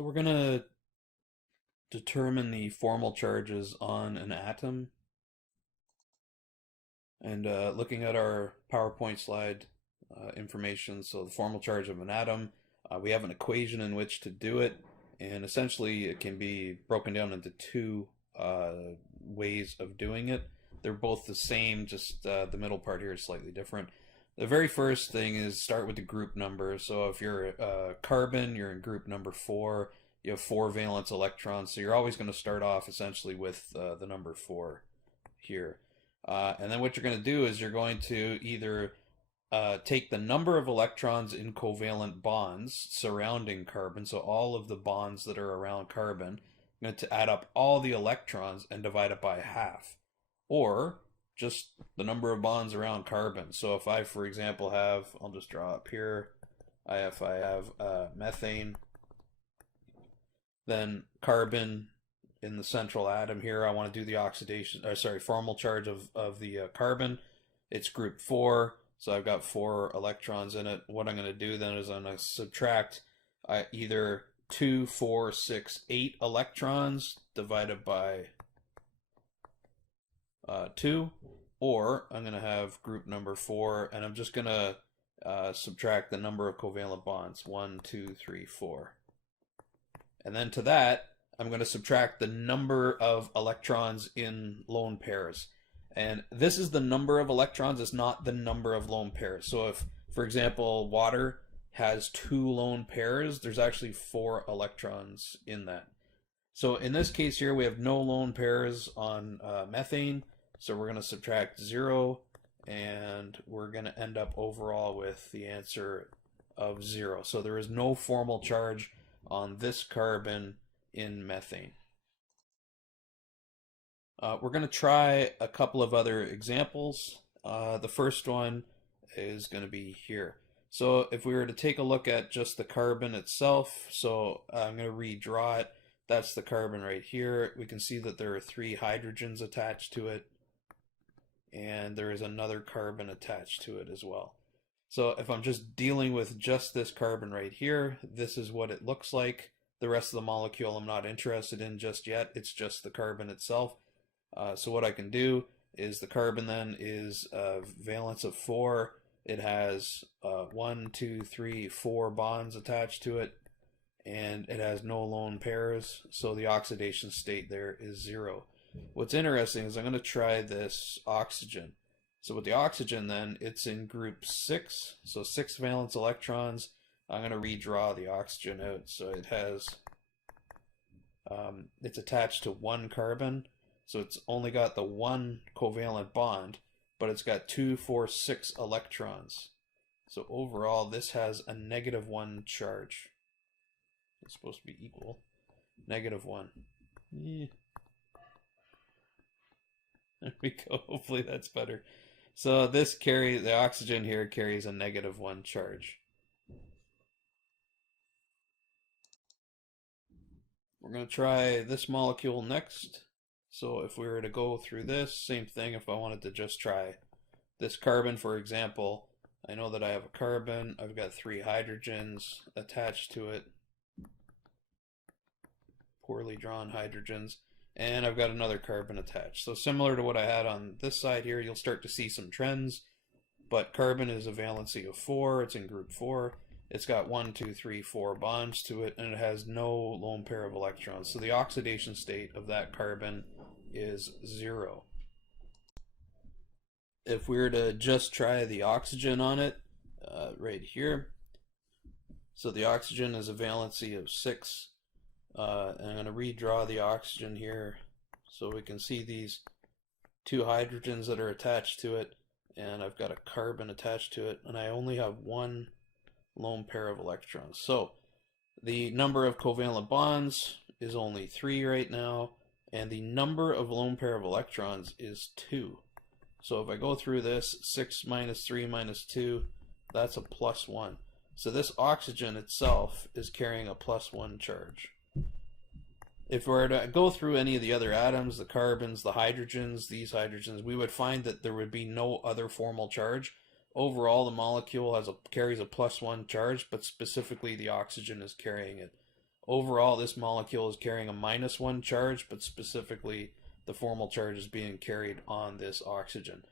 So we're going to determine the formal charges on an atom. And looking at our PowerPoint slide information, so the formal charge of an atom, we have an equation in which to do it. And essentially it can be broken down into two ways of doing it. They're both the same, just the middle part here is slightly different. The very first thing is start with the group number. So if you're carbon, you're in group number 4. You have 4 valence electrons, so you're always going to start off essentially with the number 4 here. And then what you're going to do is you're going to either take the number of electrons in covalent bonds surrounding carbon, so all of the bonds that are around carbon, I'm going to add up all the electrons and divide it by half. Or just the number of bonds around carbon. So if I, for example, have, I'll just draw up here, if I have methane, then carbon in the central atom here, I want to do the oxidation, formal charge of the carbon. It's group 4, so I've got 4 electrons in it. What I'm going to do then is I'm going to subtract either 2, 4, 6, 8 electrons divided by 2, or I'm going to have group number 4, and I'm just going to subtract the number of covalent bonds, 1, 2, 3, 4. And then to that, I'm going to subtract the number of electrons in lone pairs. And this is the number of electrons, it's not the number of lone pairs. So if, for example, water has 2 lone pairs, there's actually 4 electrons in that. So in this case here, we have no lone pairs on methane. So we're going to subtract 0, and we're going to end up overall with the answer of 0. So there is no formal charge on this carbon in methane. We're going to try a couple of other examples. The first one is going to be here. So if we were to take a look at just the carbon itself, so I'm going to redraw it. That's the carbon right here. We can see that there are 3 hydrogens attached to it, and there is another carbon attached to it as well. So if I'm just dealing with just this carbon right here, this is what it looks like. The rest of the molecule I'm not interested in just yet. It's just the carbon itself. So what I can do is the carbon then is valence of 4. It has 1, 2, 3, 4 bonds attached to it, and it has no lone pairs. So the oxidation state there is 0. What's interesting is I'm going to try this oxygen. So with the oxygen then, it's in group 6, so 6 valence electrons. I'm going to redraw the oxygen out. So it has, it's attached to 1 carbon, so it's only got the 1 covalent bond, but it's got 2, 4, 6 electrons. So overall, this has a -1 charge. It's supposed to be equal. -1. Yeah. There we go. Hopefully that's better. So the oxygen here carries a -1 charge. We're going to try this molecule next. So if we were to go through this, same thing. If I wanted to just try this carbon, for example, I know that I have a carbon. I've got 3 hydrogens attached to it. Poorly drawn hydrogens. And I've got another carbon attached. So similar to what I had on this side here, you'll start to see some trends. But carbon is a valency of 4. It's in group 4. It's got 1, 2, 3, 4 bonds to it, and it has no lone pair of electrons. So the oxidation state of that carbon is 0. If we were to just try the oxygen on it, right here, so the oxygen is a valency of 6. And I'm going to redraw the oxygen here so we can see these 2 hydrogens that are attached to it, and I've got a carbon attached to it, and I only have 1 lone pair of electrons. So the number of covalent bonds is only 3 right now, and the number of lone pair of electrons is 2. So if I go through this, 6 minus 3 minus 2, that's a +1. So this oxygen itself is carrying a +1 charge. If we were to go through any of the other atoms, the carbons, the hydrogens, these hydrogens, we would find that there would be no other formal charge. Overall, the molecule carries a +1 charge, but specifically the oxygen is carrying it. overall, this molecule is carrying a -1 charge, but specifically the formal charge is being carried on this oxygen.